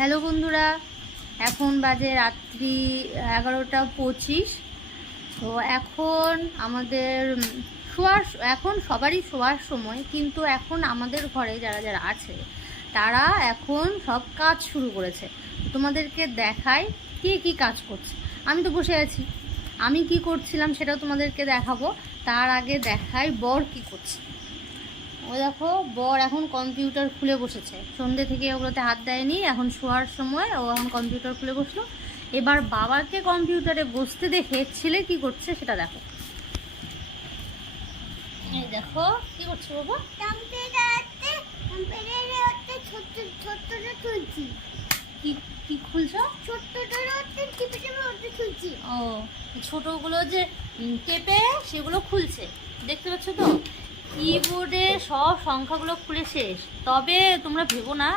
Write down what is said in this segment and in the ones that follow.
Hello বন্ধুরা, এখন বাজে রাত্রি এগারোটা পঁচিশ। তো এখন আমাদের শোয়ার, এখন সবারই শোয়ার সময়, কিন্তু এখন আমাদের ঘরে যারা যারা আছে, তারা এখন সব কাজ শুরু করেছে। তোমাদেরকে দেখাই কে কি কাজ করছে। আমি তো বসে আছি। আমি কি করছিলাম সেটাও তোমাদেরকে দেখাবো। তার আগে দেখাই বর কি করছে। ও দেখো, বর এখন কম্পিউটার খুলে বসেছে। সন্ধ্যে থেকে ওগুলোতে হাত দেয়নি, এখন শোয়ার সময় ও এখন কম্পিউটার খুলে বসল। এবার বাবাকে কম্পিউটারে বসতে দেখে ছেলে কি করছে সেটা দেখো। দেখো, কি করছে বাবা? কি কি ও, ছোটগুলো যে সেগুলো খুলছে। দেখতে পাচ্ছ তো? কিবোর্ডে সব সংখ্যাগুলো খুলে শেষ। তবে তোমরা ভেবো না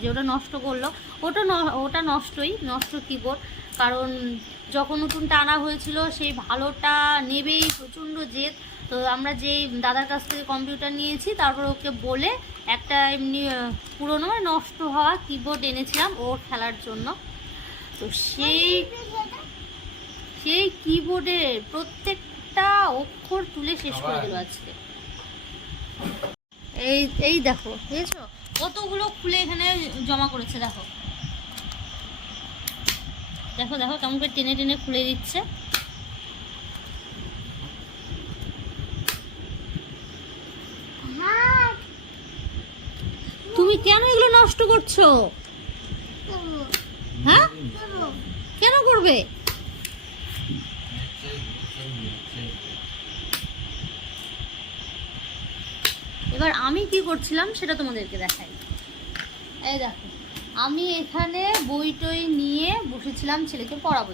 যে ওটা নষ্ট করল। ওটা ওটা নষ্টই নষ্ট কিবোর্ড কারণ যখন নতুন টানা হয়েছিল সেই ভালোটা নেবেই প্রচণ্ড জেদ। তো আমরা যেই দাদার কাছ থেকে কম্পিউটার নিয়েছি তারপর ওকে বলে একটা এমনি পুরোনো মানে নষ্ট হওয়া কিবোর্ড এনেছিলাম ওর খেলার জন্য। তো সেই সেই কিবোর্ডের প্রত্যেকটা অক্ষর তুলে শেষ করে দিল আজকে। এই এই দেখো বুঝেছ? কতগুলো খুলে এখানে জমা করেছে দেখো। দেখো দেখো কেমন করে টেনে টেনে খুলে দিচ্ছে। তুমি কেন এগুলো নষ্ট করছ? হ্যাঁ? কেন করবে? এবার আমি কি করছিলাম সেটা তোমাদেরকে দেখাই। এই দেখো আমি এখানে বই টই নিয়ে বসেছিলাম ছেলেকে পড়াবো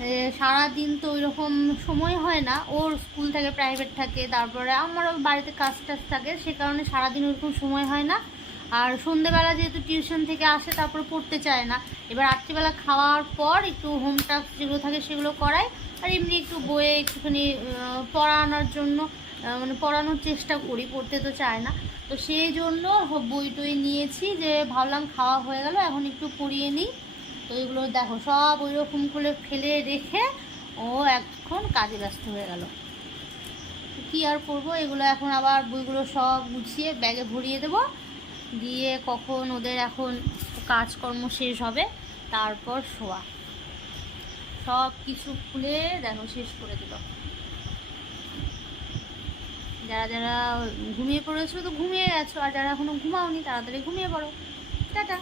এ, সারাদিন তো ওইরকম সময় হয় না ওর স্কুল থাকে প্রাইভেট থাকে তারপরে আমারও বাড়িতে কাজ টাজ থাকে সে কারণে সারাদিন ওরকম সময় হয় না। আর সন্ধেবেলা যেহেতু টিউশন থেকে আসে তারপরে পড়তে চায় না। এবার রাত্রিবেলা খাওয়ার পর একটু হোম টাস্ক যেগুলো থাকে সেগুলো করাই আর এমনি একটু বইয়ে একটুখানি পড়ানোর জন্য মানে পড়ানোর চেষ্টা করি, পড়তে তো চায় না। তো সেই জন্য বই টই নিয়েছি যে ভাবলাম খাওয়া হয়ে গেল, এখন একটু পড়িয়ে নিই। তো এগুলো দেখো, সব ওই রকম করে ফেলে রেখে ও এখন কাজে ব্যস্ত হয়ে গেল। কি আর করব, এগুলো এখন আবার বইগুলো সব গুছিয়ে ব্যাগে ভরিয়ে দেবো। দিয়ে কখন ওদের এখন কাজকর্ম শেষ হবে, তারপর শোয়া। সব কিছু খুলে দেখো, শেষ করে দিল। যারা যারা ঘুমিয়ে পড়েছো তো ঘুমিয়ে গেছো আর যারা এখনও ঘুমাওনি তাড়াতাড়ি ঘুমিয়ে পড়ো। টাটা।